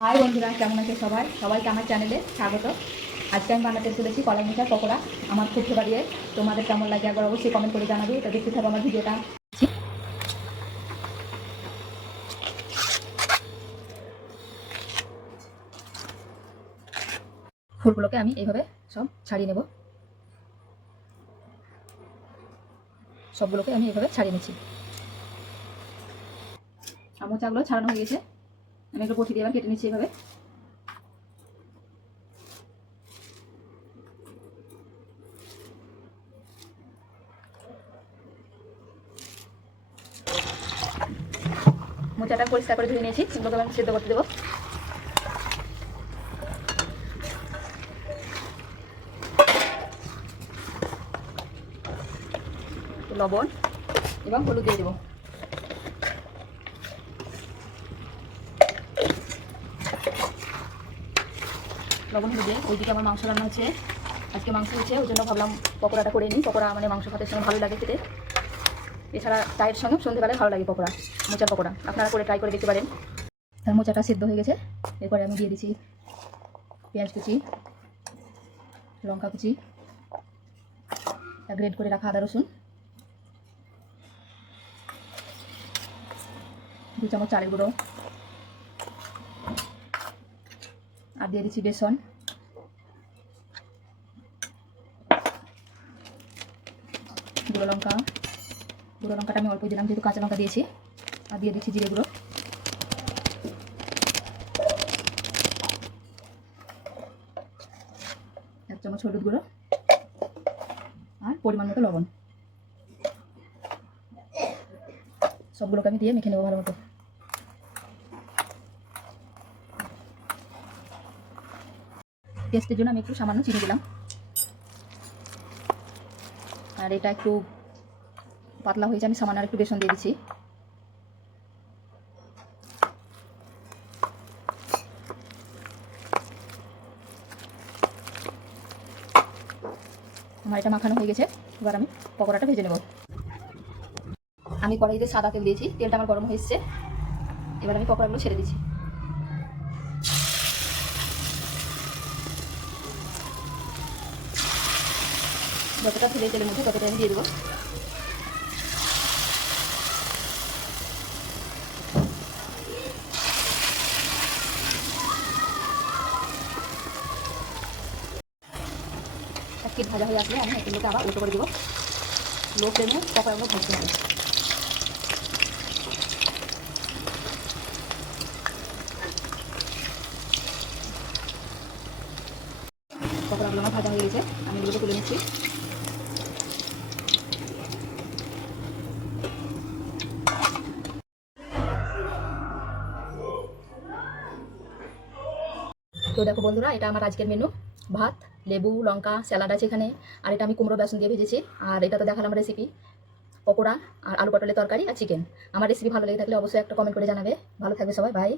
High বন্ধুরা, কেমন আছে সবাই? সবাইকে আমার চ্যানেলে স্বাগত। আজকে আমি বানাতে চলেছি কলাই মিঠার পকোড়া আমার খুব ফেভারিয়ে তোমাদের কেমন লাগে একবার অবশ্যই কমেন্ট করে জানাবে। তো দেখতে থাকো আমার ভিডিওটা। ফুলগুলোকে আমি এইভাবে সব ছাড়িয়ে নেব। সবগুলোকে আমি এইভাবে ছাড়িয়ে নিচ্ছি। আমোচাগুলো ছাড়ানো হয়ে গেছে। আমি একটু বটি দিয়ে এবার কেটে নিচ্ছি এইভাবে মোচাটা পরিষ্কার করে ধুয়ে নিয়েছি, এগুলোকে আমি সেদ্ধ করতে দেবো। লবণ এবং হলুদ দিয়ে দেবো। লবণ হলুদ। ওইদিকে আমার মাংস রান্না হচ্ছে। আজকে মাংস হচ্ছে, ওই জন্য ভাবলাম পকোড়াটা করে নিই। পকোড়া মানে মাংস ভাতের সঙ্গে ভালো লাগে খেতে। এছাড়া চায়ের সঙ্গে সন্ধ্যেবেলায় ভালো লাগে পকোড়া, মোচার পকোড়া। আপনারা করে ট্রাই করে দেখতে পারেন। তার মোচাটা সিদ্ধ হয়ে গেছে। এরপরে আমি দিয়ে দিচ্ছি পেঁয়াজ কুচি, লঙ্কা কুচি গ্রেড করে রাখা আদা রসুন। দু চামচ চালের গুঁড়ো আর দিয়ে দিচ্ছি বেসন। গুঁড়ো লঙ্কা। গুঁড়ো লঙ্কাটা আমি অল্প দিলাম, যেহেতু কাঁচা লঙ্কা দিয়েছি। আর দিয়ে দিচ্ছি জিরে গুঁড়ো। এক চামচ হলুদ গুঁড়ো আর পরিমাণ মতো লবণ। সবগুলোকে আমি দিয়ে মেখে নেব ভালো মতো। টেস্টের জন্য আমি একটু সামান্য চিনি দিলাম। আর এটা একটু পাতলা হয়েছে আমি সামান্য একটু বেসন দিয়ে দিচ্ছি। আমার এটা মাখানো হয়ে গেছে, এবার আমি পকোড়াটা ভেজে নেব। আমি কড়াইতে সাদা তেল দিয়েছি, তেলটা আমার গরম হয়ে এসছে। এবার আমি পকোড়াগুলো ছেড়ে দিচ্ছি। যতটা ফেলে তেলের মধ্যে ততটা আমি দিয়ে দেবো? পিঠ ভাজা হয়ে আসলে আমি এগুলোকে আবার উল্টো করে দেবো। লো ফ্লেমে পকোড়াগুলো ভাজতে হবে। পকোড়াগুলো আমার ভাজা হয়ে গেছে। আমি এগুলোকে তুলে নিচ্ছি। তো দেখো বন্ধুরা, এটা আমার আজকের মেনু ভাত, লেবু, লঙ্কা স্যালাড আছে এখানে। আর এটা আমি কুমড়ো বেসন দিয়ে ভেজেছি। আর এটা তো দেখালাম রেসিপি পকোড়া আর আলু পটলের তরকারি আর চিকেন আমার রেসিপি ভালো লেগে থাকলে অবশ্যই একটা কমেন্ট করে জানাবে। ভালো থাকবে সবাই বাই